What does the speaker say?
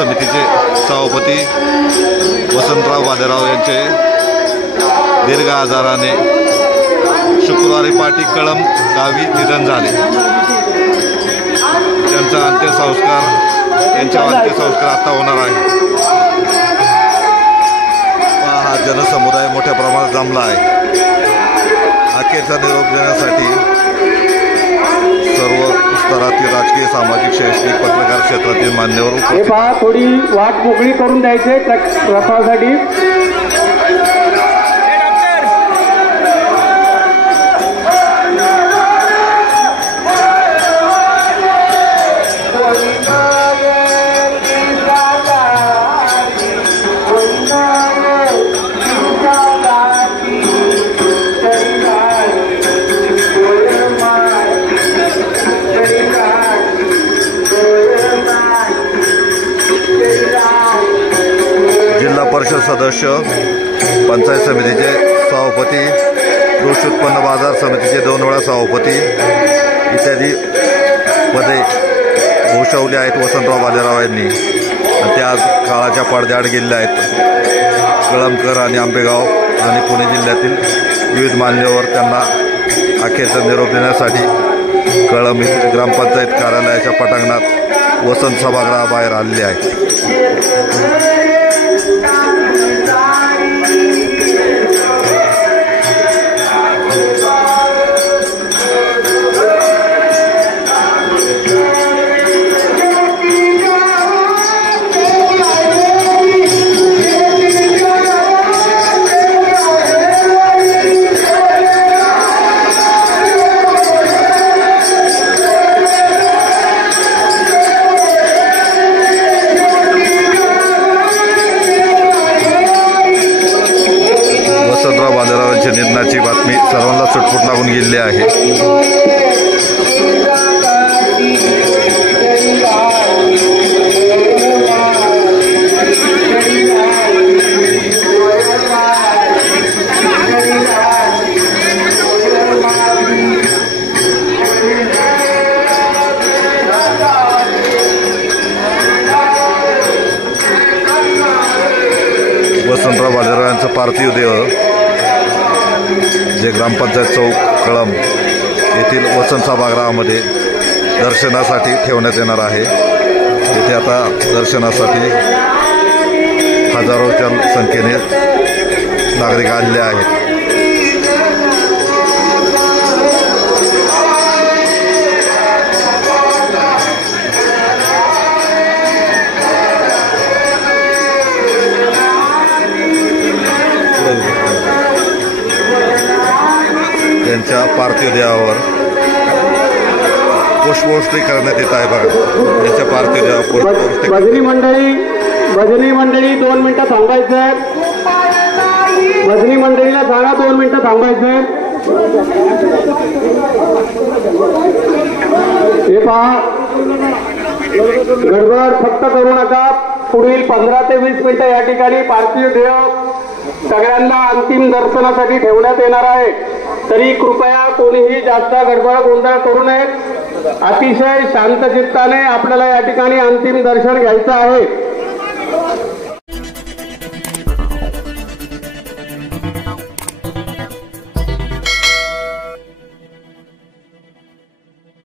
समितीचे सभापती वसंतराव भालेराव यांचे दीर्घ आजाराने शुक्रवारी पाटी कळंब गावी निधन झाले। त्यांचा अंत्यसंस्कार आता होणार आहे। हा जनसमुदाय मोठ्या प्रमाणात जमला आहे। अखेरचा निरोप देण्यासाठी सर्व स्तरातील राजकीय, सामाजिक, शैक्षणिक, पत्रकार क्षेत्रातील मान्यवर उपस्थित। थोडी वाट मोकळी करून द्यायचे रथासाठी। जिल्हा परिषद सदस्य, पंचायत समितीचे सभापती, कृषी उत्पन्न बाजार समितीचे 2 वेळा सभापती इत्यादी पदे भूषवली आहेत वसंतराव भालेराव यांनी। ते आज काळाच्या पडद्याआड गेलेले आहेत। कळंबकर आणि आंबेगाव आणि पुणे जिल्ह्यातील विविध मान्यवर त्यांना अखेरचा निरोप देण्यासाठी कळंब येथील ग्रामपंचायत कार्यालयाच्या पटांगणात वसंत सभागृहाबाहेर आलेले आहेत। वसंतराव भालेराव यांच्या निधनाची बातमी सर्वांना चुटपुट लागून गेलेली आहे। वसंतराव भालेराव यांचं पार्थिव देह जे ग्रामपंचायत चौक कळंब येथील वसंत सभागृहामध्ये दर्शनासाठी ठेवण्यात येणार आहे। येथे आता दर्शनासाठी हजारोच्या संख्येने नागरिक आलेले आहेत। त्यांच्या पार्थिव देहावर पुष्पवृष्टी करण्यात येत आहे। बघा, त्यांच्या पार्थिव देहावर पुष्पवृष्टी। भजनी मंडळी 2 मिनिटं थांबायचं। भजनी मंडळीला सांगा 2 मिनिटं थांबायचं। हे पहा, गडबड फक्त करू नका। पुढील 15 ते 20 मिनिटं या ठिकाणी पार्थिव देह सगळ्यांना अंतिम दर्शनासाठी ठेवण्यात येणार आहे। तरी कृपया कोणीही जास्त गडबड गोंधळ करू नये। अतिशय शांत चित्ताने आपल्याला या ठिकाणी अंतिम दर्शन घ्यायचं आहे।